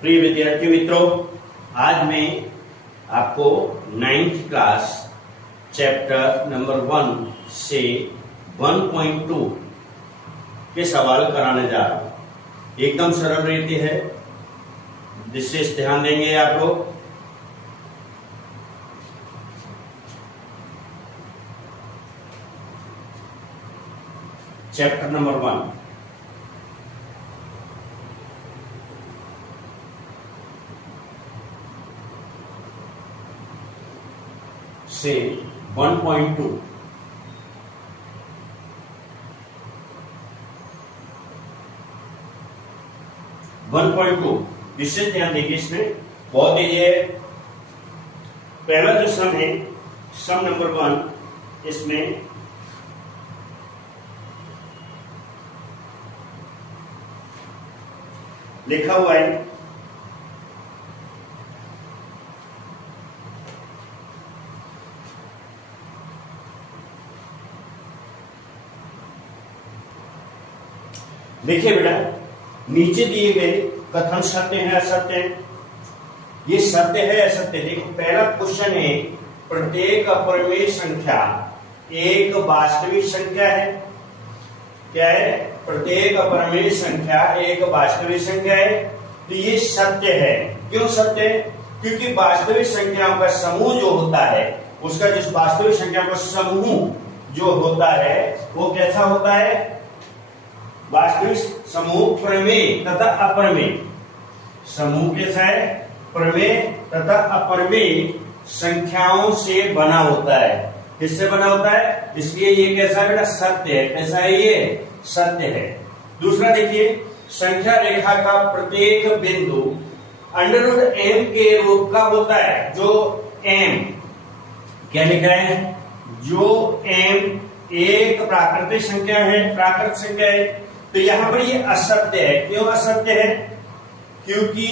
प्रिय विद्यार्थी मित्रों, आज मैं आपको 9th क्लास चैप्टर नंबर 1 से 1.2 के सवाल कराने जा रहा हूं। एकदम सरल रहती है, विशेष ध्यान देंगे आप लोग। चैप्टर नंबर 1 से 1.2 विशेष ध्यान देखिए। इसमें बहुत ही ये पहला जो सम है, सम नंबर 1, इसमें लिखा हुआ है देखिए बेटा, नीचे दिए गए कथन सत्य है असत्य है। ये सत्य है असत्य। देखो पहला क्वेश्चन है, प्रत्येक अपरिमेय संख्या एक वास्तविक संख्या है। क्या है? प्रत्येक अपरिमेय संख्या एक वास्तविक संख्या है। तो ये सत्य है। क्यों सत्य है? क्योंकि वास्तविक संख्याओं का समूह जो होता है, उसका जो वास्तविक संख्याओं का समूह जो होता है वो कैसा होता है? वास्तविक समूह प्रमेय तथा अप्रमेय। समूह कैसा है? प्रमेय तथा अप्रमेय संख्याओं से बना होता है। किससे बना होता है? इसलिए ये कैसा है बेटा? सत्य है। कैसा है? ये सत्य है। दूसरा देखिए, संख्या रेखा का प्रत्येक बिंदु √m के रूप का होता है। जो m क्या लिखा है? जो m एक प्राकृतिक संख्या है, प्राकृतिक संख्या है। तो यहां पर ये असत्य है। क्यों असत्य है? क्योंकि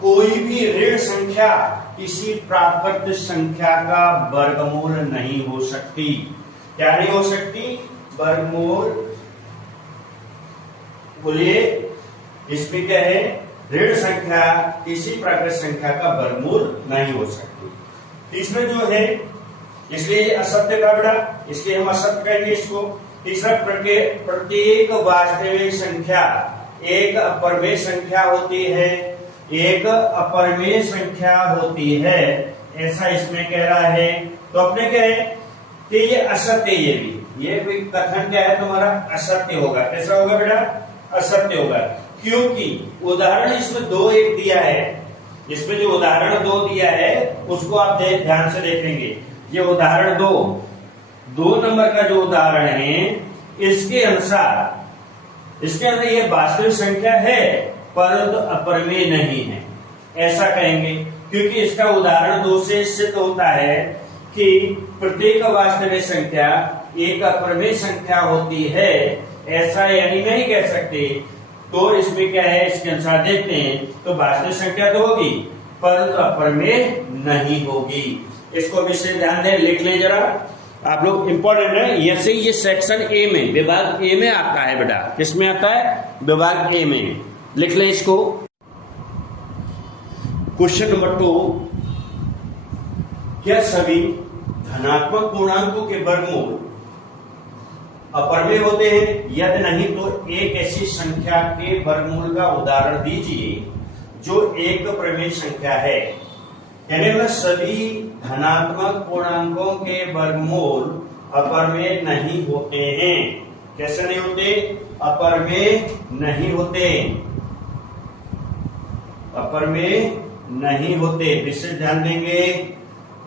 कोई भी ऋण संख्या किसी प्राकृत संख्या का वर्गमूल नहीं हो सकती। क्या नहीं हो सकती? वर्गमूल। बोलिए, इसमें क्या है? ऋण संख्या किसी प्राकृत संख्या का वर्गमूल नहीं हो सकती। तीसरा जो है, इसलिए ये असत्य का बेटा, इसलिए हम असत्य कहेंगे इसको। तीसरा, प्रत्येक वास्तविक संख्या एक अपरिमेय संख्या होती है। एक अपरिमेय संख्या होती है, ऐसा इसमें कह रहा है। तो अपने क्या है कि ये असत्य, ये भी कथन क्या है तुम्हारा? असत्य होगा। कैसा होगा बेटा? असत्य होगा। क्योंकि उदाहरण इसमें 2 एक दिया है। इसमें जो उदाहरण 2 दिया है उसको आप ध्यान से देखेंगे। ये उदाहरण 2 नंबर का जो उदाहरण है, इसके अंदर ये वास्तविक संख्या है परंतु अपरिमेय नहीं है, ऐसा कहेंगे। क्योंकि इसका उदाहरण 2 से सिद्ध होता है कि प्रत्येक वास्तविक संख्या एक अपरिमेय संख्या होती है, ऐसा यानी नहीं कह सकते। तो इसमें क्या है? इसके अनुसार देखते हैं तो वास्तविक संख्या तो होगी परंतु अपरिमेय नहीं होगी। इसको विशेष ध्यान दें, लिख लें जरा आप लोग, इंपॉर्टेंट है। ऐसे ये सेक्शन ए में, विभाग ए में आता है बेटा। किसमें आता है? विभाग ए में। लिख लें इसको। क्वेश्चन नंबर 2, क्या सभी धनात्मक पूर्णांकों के वर्गमूल अपरिमेय होते हैं? यदि नहीं तो एक ऐसी संख्या के वर्गमूल का उदाहरण दीजिए जो एक प्रमेय संख्या है। यानी सभी धनात्मक पूर्णांकों के वर्गमूल अपरिमेय नहीं होते हैं। कैसे नहीं होते? अपरिमेय नहीं होते। अपरिमेय नहीं होते। विशेष ध्यान देंगे,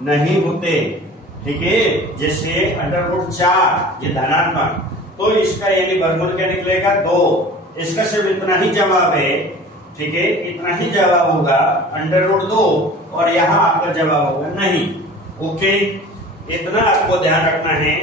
नहीं होते। ठीक है। जैसे √4 ये धनात्मक, तो इसका यानी वर्गमूल क्या निकलेगा? 2। इसका सिर्फ इतना ही जवाब है। ठीक है, इतना ही जवाब होगा, √2, और यहां आपका जवाब होगा नहीं। ओके, इतना आपको ध्यान रखना है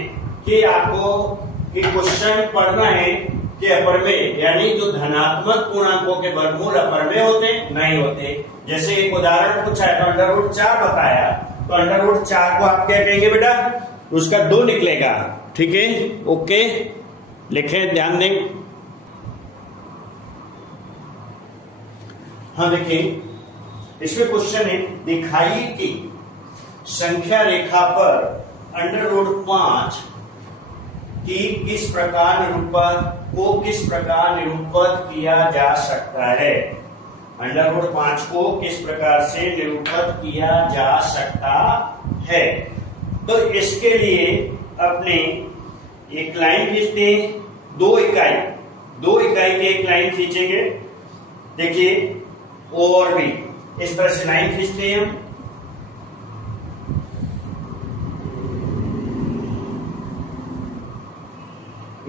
कि आपको क्वेश्चन पढ़ना है कि अपरिमेय यानी जो धनात्मक पूर्णांकों के वर्गमूल अपरिमेय होते नहीं होते। जैसे एक उदाहरण पूछा है तो √4 बताया, तो √4 को आप क्या कहेंगे बेटा? उसका 2 निकलेगा। ठीक है, ओके, लिखें, ध्यान दें। हाँ देखिए, इसमें क्वेश्चन है, दिखाइए कि संख्या रेखा पर √5 की किस प्रकार निरूपित किया जा सकता है। √5 को किस प्रकार से निरूपित किया जा सकता है। तो इसके लिए अपने एक लाइन खींचते हैं, दो इकाई की एक लाइन खींचेंगे। देखिए, और भी इस तरह से लाइन खींचते हैं हम।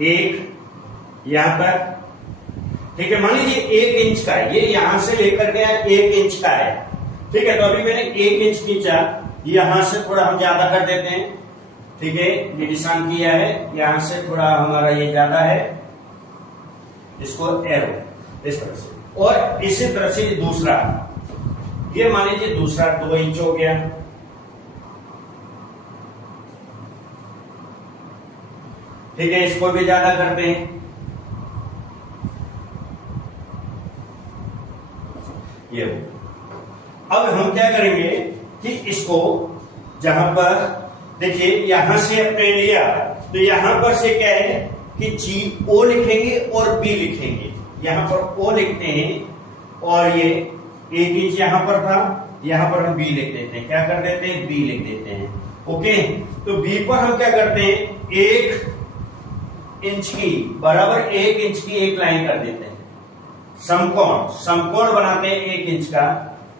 एक यहां तक, ठीक है। मान लीजिए 1 इंच का है, ये यहां से लेकर के 1 इंच का है, ठीक है। तो अभी मैंने 1 इंच खींचा, यहां से थोड़ा हम ज्यादा कर देते हैं, ठीक है। ये निशान किया है, यहां से थोड़ा हमारा ये ज्यादा है, इसको एरो इस तरह से। और इसी तरह से दूसरा, ये मान लीजिए दूसरा 2 इंच हो गया, ठीक है। इसको भी ज्यादा करते हैं, ये। अब हम क्या करेंगे कि इसको जहां पर देखिए, यहां से अपने लिया, तो यहां पर से क्या है कि GO लिखेंगे और B लिखेंगे। यहां पर O लिखते हैं और ये 1 इंच यहां पर था, यहां पर हम B लिख देते हैं। क्या कर देते हैं? B लिख देते हैं। ओके, तो B पर हम क्या करते हैं, 1 इंच की बराबर 1 इंच की एक लाइन कर देते हैं। समकोण बनाते हैं 1 इंच का,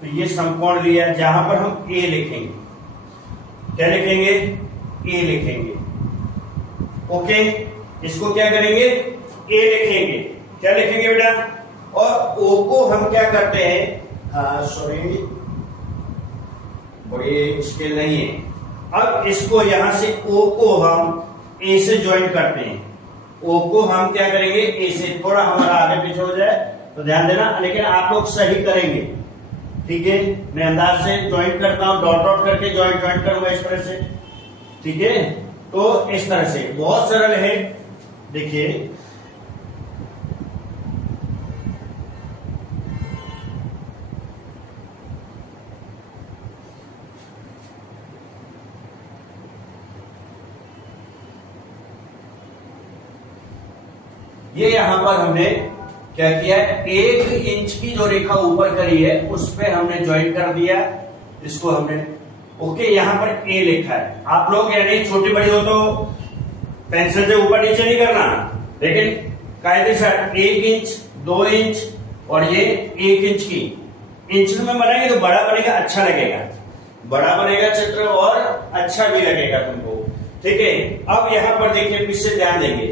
तो ये समकोण लिया, जहां पर हम A लिखेंगे। क्या लिखेंगे? A लिखेंगे। ओके, इसको क्या करेंगे? A लिखेंगे। क्या लिखेंगे बेटा? और O को हम क्या करते हैं, सॉरी बड़ी स्केल नहीं है। अब इसको यहां से O को हम A से ज्वाइन करते हैं। O को हम क्या करेंगे? A से, थोड़ा हमारा आगे पीछे हो जाए तो ध्यान देना, लेकिन आप लोग सही करेंगे, ठीक है। मैं अंदाज से ज्वाइन करता हूं, डॉट करके ज्वाइन करूंगा इस तरह से, ठीक है। तो इस तरह से बहुत सरल है। देखिए, ये यहां पर हमने क्या किया, 1 इंच की जो रेखा ऊपर करी है उस पे हमने ज्वाइन कर दिया, इसको हमने। ओके, यहां पर A लिखा है। आप लोग यानी छोटी बड़ी हो तो पेंसिल से ऊपर नीचे नहीं करना, लेकिन कायदे से 1 इंच, 2 इंच और ये 1 इंच की इंच में बनाएंगे तो बड़ा बनेगा, अच्छा लगेगा, बड़ा बनेगा चित्र और अच्छा भी लगेगा तुमको, ठीक है। अब यहां पर देखिए, पीछे ध्यान देंगे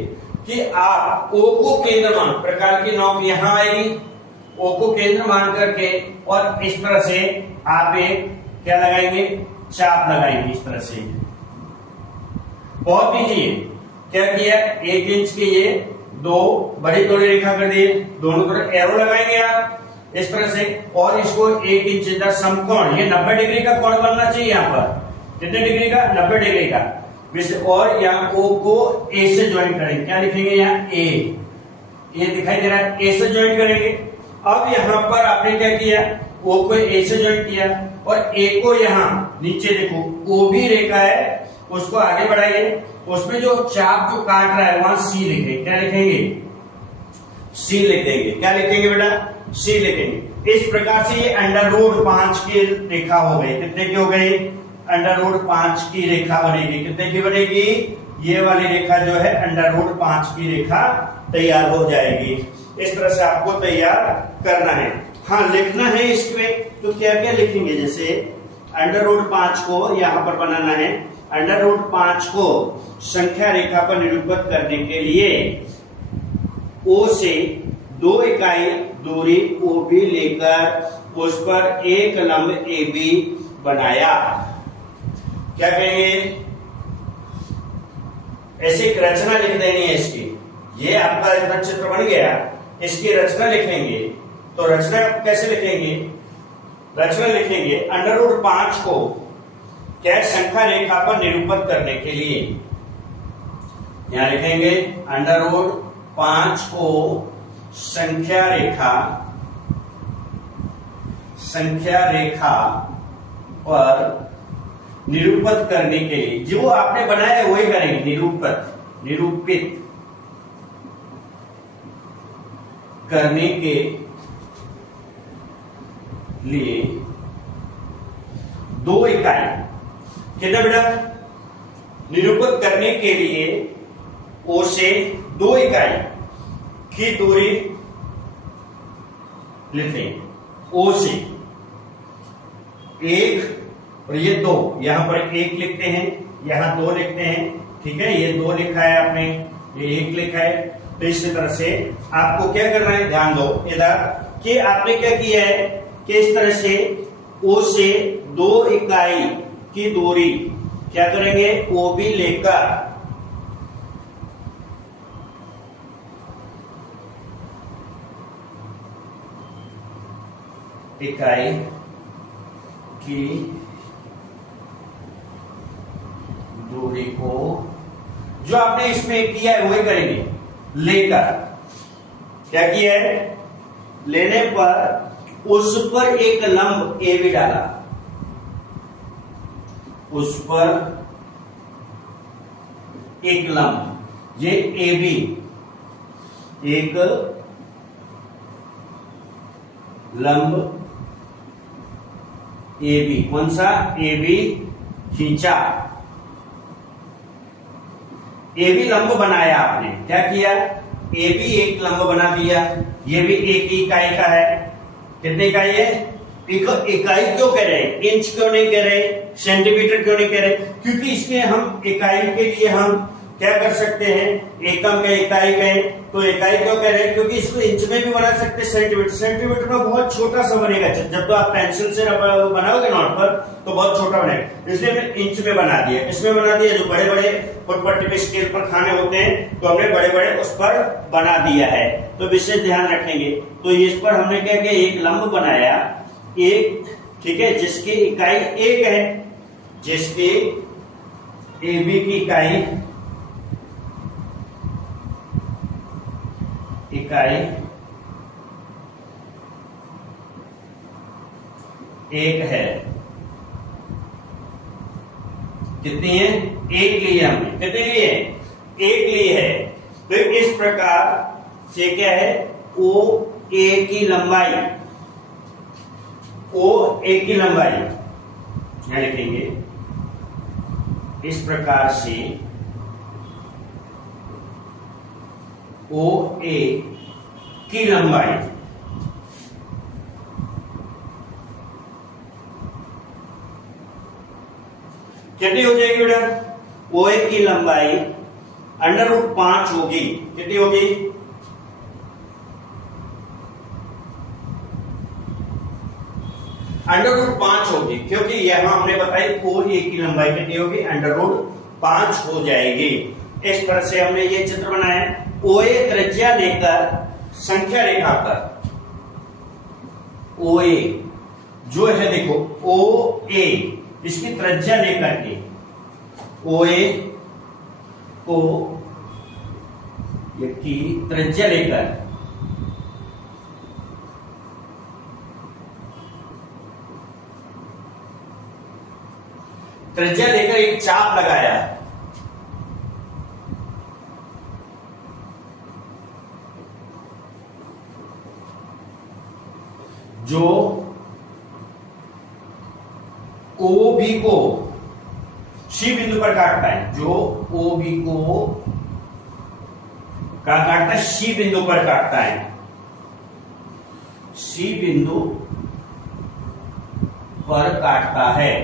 कि आप O को केंद्र मान, प्रकार की नोक यहां आएगी, O को केंद्र मान करके और इस तरह से आप एक क्या लगाएंगे, चाप लगाएंगे इस तरह से। बहुत कीजिए, क्या किया, 1 इंच की ये 2 बड़ी चौड़ी रेखा कर दिए, दोनों तरफ एरो लगाएंगे आप इस तरह से, और इसको 1 इंच का समकोण, ये 90 डिग्री का कोण बनना चाहिए। यहां पर कितने डिग्री का? 90 डिग्री का। और यहाँ O को A से ज्वाइन करेंगे। क्या लिखेंगे यहाँ? A। ये दिखाई दे रहा है, A से ज्वाइन करेंगे। अब यहाँ पर आपने क्या किया, O को A से ज्वाइन किया और A को यहाँ नीचे देखो O भी रेखा है, उसको आगे बढ़ाइए, उसमें जो चाप जो काट रहा है वहां C लिखेंगे। क्या लिखेंगे? C लिख देंगे। क्या लिखेंगे बेटा? C लिखेंगे। इस प्रकार से ये √5 की रेखा हो गई। कितने की हो गई? √5 की रेखा बनेगी। कितने की बनेगी? ये वाली रेखा जो है √5 की रेखा तैयार हो जाएगी। इस तरह से आपको तैयार करना है। हाँ, लिखना है इसमें तो क्या क्या लिखेंगे, जैसे √5 को यहां पर बनाना है। √5 को संख्या रेखा पर निरूपित करने के लिए O से 2 इकाई दूरी OB लेकर उस पर एक लंब AB बनाया। क्या कहेंगे? ऐसी एक रचना लिख देनी है इसकी। ये आपका इतना चित्र बन गया, इसकी रचना लिखेंगे। तो रचना कैसे लिखेंगे? रचना लिखेंगे √5 को क्या संख्या रेखा पर निरूपित करने के लिए, यहां लिखेंगे √5 को संख्या रेखा संख्या रेखा पर निरूपित करने के लिए जो आपने बनाया है वही करेंगे, निरूपित करने के लिए 2 इकाई, कितना बेटा, निरूपित करने के लिए O से 2 इकाई की दूरी लेते हैं। O से 1 और ये 2, यहां पर 1 लिखते हैं, यहां 2 लिखते हैं, ठीक है, ये 2 लिखा है आपने, ये 1 लिखा है। तो इस तरह से आपको क्या करना है, ध्यान दो इधर कि आपने क्या किया है कि इस तरह से O से 2 इकाई की दूरी क्या करेंगे, OB लेकर इकाई की दूरी को जो आपने इसमें किया है वही करेंगे, लेकर क्या किया है, लेने पर उस पर एक लंब AB डाला, उस पर एक लंब, ये AB, एक लंब AB, कौन सा, AB खींचा, AB लंब बनाया आपने, क्या किया, AB एक लंब बना दिया, ये भी एक ही इकाई का है, कितनी इकाई है, इकाई क्यों कह रहे हैं, इंच क्यों नहीं कह रहे, सेंटीमीटर क्यों नहीं कह रहे, क्योंकि इसमें हम इकाई के लिए हम क्या कर सकते हैं, एकम में इकाई कहें तो इकाई क्यों कह रहे हैं, क्योंकि इसको इंच में भी बना सकते हैं, सेंटीमीटर में बहुत छोटा सा बनेगा, जब तो आप पेंसिल से बनाओगे नोट पर तो बहुत छोटा बनेगा, इसलिए हमने इंच में बना दिया, इसमें बना दिया, जो बड़े बड़े फुटपट्टी स्केल पर खाने होते हैं तो हमने बड़े बड़े उस पर बना दिया है, तो विशेष ध्यान रखेंगे। तो इस पर हमने क्या किया, एक लंब बनाया, एक, ठीक है, जिसकी इकाई 1 है, जिसकी AB की इकाई 1 है, कितनी है, 1 ली है हमने, कितनी ली है, 1 ली है। तो इस प्रकार से क्या है, OA की लंबाई, OA की लंबाई यहां लिखेंगे, इस प्रकार से OA की लंबाई कितनी हो जाएगी बेटा, OA की लंबाई √5 होगी, कितनी होगी, √5 होगी, क्योंकि यहां हमने बताई OA की लंबाई कितनी होगी, √5 हो जाएगी। इस तरह से हमने ये चित्र बनाया, OA त्रिज्या लेकर संख्या रेखा पर, OA जो है देखो, OA इसकी त्रिज्या लेकर के, OA को की त्रिज्या लेकर एक चाप लगाया, जो OB को C बिंदु पर काटता है, जो OB को काटता है, C बिंदु पर काटता है, C बिंदु पर काटता है,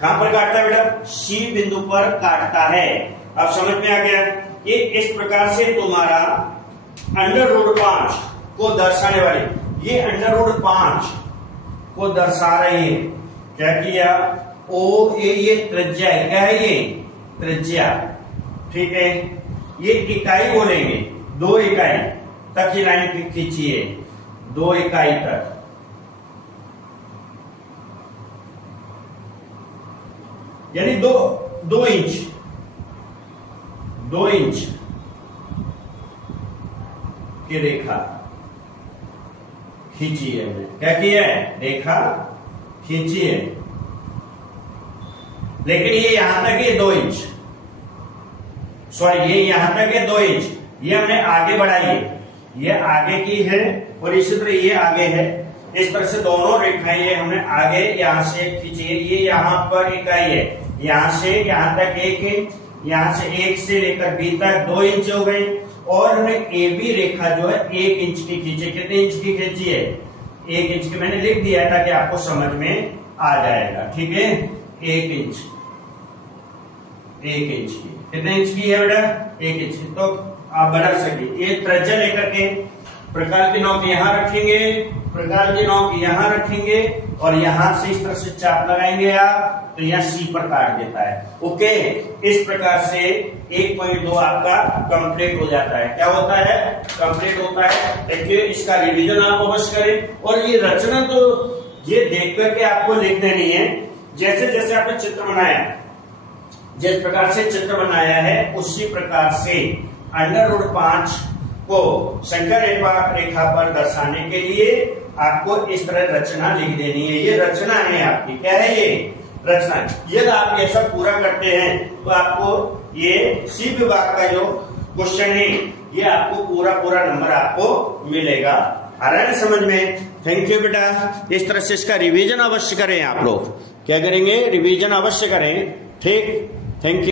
कहां पर काटता है बेटा, C बिंदु पर काटता है। अब समझ में आ गया, ये इस प्रकार से तुम्हारा √5 को दर्शाने वाली, ये √5 को दर्शा रही है, क्या किया, OA ये त्रिज्या है, क्या है ये त्रिज्या, ठीक है, ये इकाई बोलेंगे, 2 इकाई तक ये लाइन खींचिए, 2 इकाई तक, यानी 2 इंच, 2 इंच कि रेखा खींची है, हमने क्या किया है, रेखा खींची है, लेकिन ये यहां तक है 2 इंच, सॉरी ये यहां तक है 2 इंच, ये हमने आगे बढ़ाई है, ये आगे की है और इसी तरह ये आगे है। इस तरह से दोनों रेखाएं ये हमने आगे यहां से खींची है। ये यहां पर इकाई है, यहां से यहां तक 1 इंच, यहां से 1 से लेकर बी तक 2 इंच हो गई, और हमने ए बी रेखा जो है 1 इंच की खींची। कितने इंच की खींची है, 1 इंच की, मैंने लिख दिया ताकि आपको समझ में आ जाएगा, ठीक है। 1 इंच, 1 इंच की, कितने इंच की है बेटा, 1 इंच की। तो आप बढ़ा सके, ये त्रिज्या लेकर के प्रकार की नोक यहां रखेंगे, प्रकार की नोक यहां रखेंगे, और यहां से इस तरह से चाप लगाएंगे आप, तो यहां सी पर काट देता है। ओके, इस प्रकार से 1.2 आपका कंप्लीट हो जाता है। क्या होता है, कंप्लीट होता है। देखिए इसका रिवीजन आप अवश्य करें, और ये रचना तो ये देख करके आपको लिख देनी है। जैसे जैसे आपने चित्र बनाया, जिस प्रकार से चित्र बनाया है उसी प्रकार से √5 को संख्या रेखा पर दर्शाने के लिए आपको इस तरह रचना लिख देनी है। ये रचना है आपकी, क्या है ये, रचना। यदि आप ऐसा पूरा करते हैं तो आपको ये सी विभाग का जो क्वेश्चन है ये आपको पूरा नंबर आपको मिलेगा। आ रहा है समझ में। थैंक यू बेटा। इस तरह से इसका रिवीजन अवश्य करें आप लोग। क्या करेंगे, रिवीजन अवश्य करें, ठीक। Thank you.